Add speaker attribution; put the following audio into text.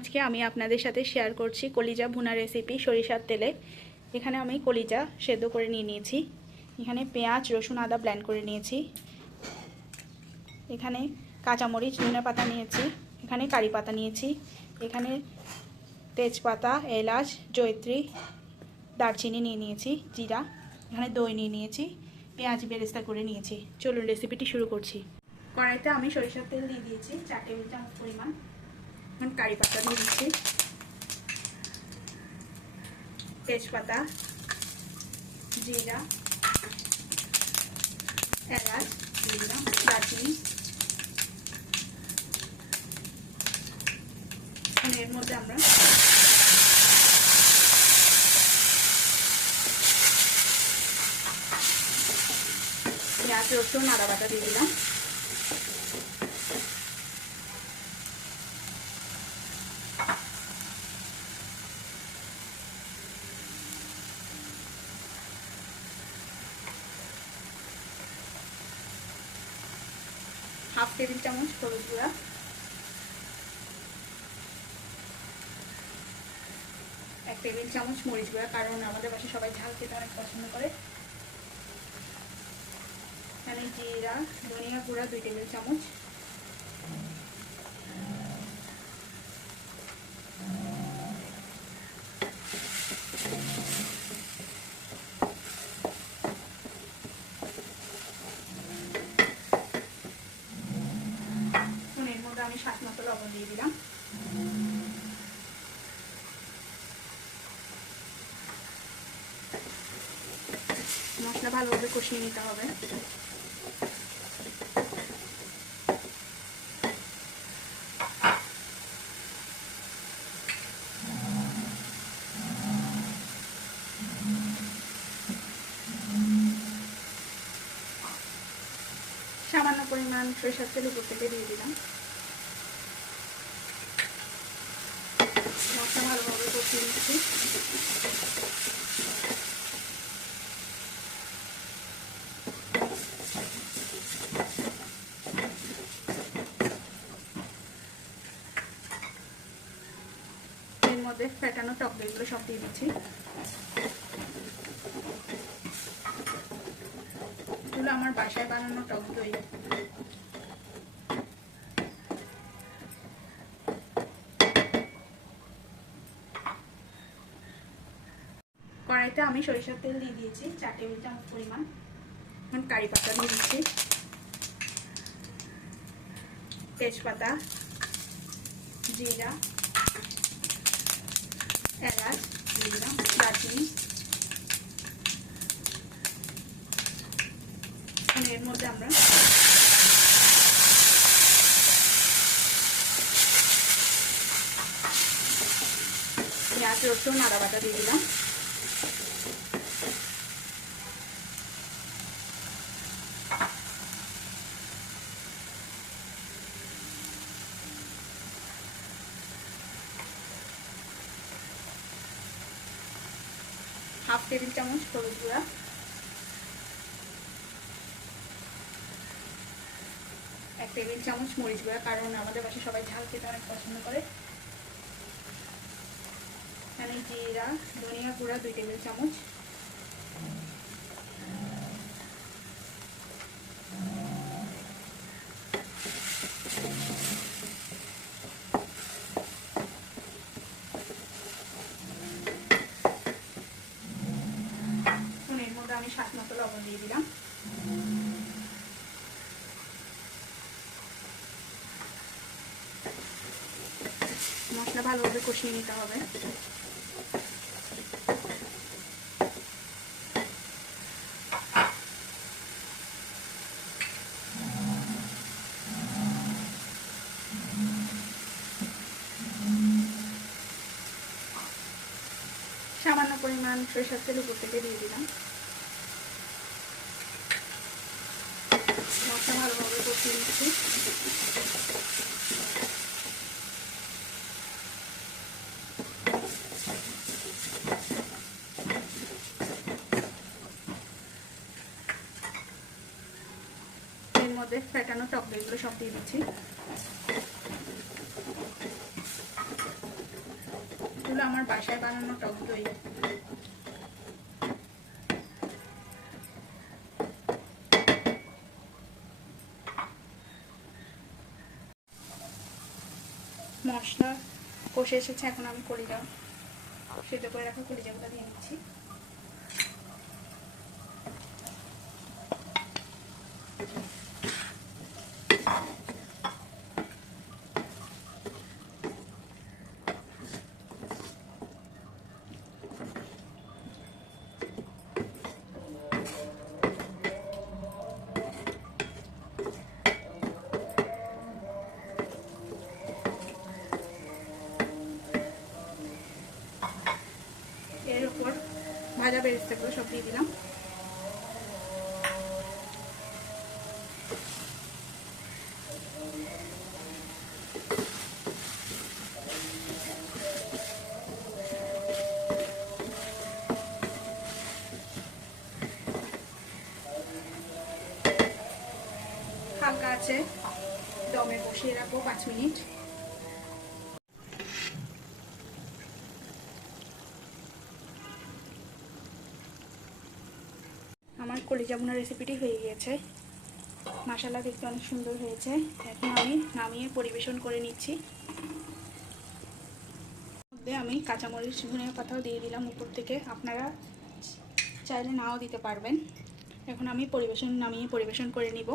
Speaker 1: আজকে আমি আপনাদের সাথে শেয়ার করছি কলিজা ভুনা রেসিপি সরিষার তেলে। এখানে আমি কলিজা সেদ্ধ করে নিয়ে নিয়েছি। এখানে পেঁয়াজ, রসুন, আদা ব্ল্যান্ড করে নিয়েছি। এখানে কাঁচামরিচ ধনে পাতা নিয়েছি। এখানে কারি পাতা নিয়েছি। এখানে তেজপাতা, এলাচ, জয়ত্রী, দারচিনি নিয়ে নিয়েছি, জিরা। এখানে দই নিয়ে নিয়েছি, পেঁয়াজ বেরেস্তা করে নিয়েছি। চলুন রেসিপিটি শুরু করছি। কড়াইতে আমি সরিষার তেল দিয়ে দিয়েছি, চার টেবিল চামচ পরিমাণ। এখন কারি পাতা দিয়ে দিচ্ছি। তেজপাতা, জিরা, এলাচ দিলাম দারচিনি। এর মধ্যে আমরা পেঁয়াজ, রসুন, আদা বাটা দিয়ে দিলাম। হাফ টেবিল চামচ হলুদ গুঁড়া। এক টেবিল চামচ মরিচ গুঁড়া, কারণ আমাদের বাসায় সবাই ঝাল খেতে অনেক পছন্দ করে। এখানে জিরা, ধনিয়া গুঁড়া, দুই টেবিল চামচ এর মধ্যে আমি সাত মতো লবণ দিয়ে দিলাম মশলা ভালোভাবে কষিয়ে নিতে হবে। সামান্য পরিমাণ সরিষার তেল উপর থেকে দিয়ে দিলাম মশলা ভালোভাবে কষিয়ে নিচ্ছি মধ্যে ফেটানো টক দইগুলো সব দিয়ে দিচ্ছি। এগুলো আমার বাসায় বানানো টক দই কড়াইতে আমি সরিষার তেল দিয়ে দিয়েছি, চার টেবিল চামচ পরিমাণ। এখন কারি পাতা দিয়ে দিচ্ছি। তেজপাতা, জিরা এলাচ দিয়ে দিলাম দারচিনি এর মধ্যে আমরা পেঁয়াজ রসুন আদা বাটা দিয়ে দিলাম। হাফ টেবিল চামচ হলুদ গুঁড়া। এক টেবিল চামচ মরিচ গুঁড়া, কারণ আমাদের বাসায় সবাই ঝাল খেতে অনেক পছন্দ করে। এখানে জিরা, ধনিয়া গুঁড়া, দুই টেবিল চামচ এর মধ্যে আমি সাত মতো লবণ দিয়ে দিলাম মশলা ভালোভাবে কষিয়ে নিতে হবে। সামান্য পরিমাণ সরিষার তেল উপর থেকে দিয়ে দিলাম মশলা নিচ্ছি এর মধ্যে ফেটানো টক দইগুলো সব দিয়ে দিচ্ছি। আমার বাসায় বানানো টক দই। মশলা কষে এসেছে এখন আমি কলিজা সেদ্ধ করে রাখা কলিজাগুলো দিয়ে নিচ্ছি এর উপর ভাজা বেরেস্তাগুলো সব দিয়ে দিলাম। হালকা আছে। দমে বসিয়ে রাখব পাঁচ মিনিট আমার কলিজা বোনা রেসিপিটি হয়ে গিয়েছে। মশালা দেখতে অনেক সুন্দর হয়েছে। এখন আমি নামিয়ে পরিবেশন করে নিচ্ছি। মধ্যে আমি কাঁচামরিচ ধনিয়া পাতাও দিয়ে দিলাম উপর থেকে। আপনারা চাইলে নাও দিতে পারবেন। এখন আমি পরিবেশন, নামিয়ে পরিবেশন করে নিব।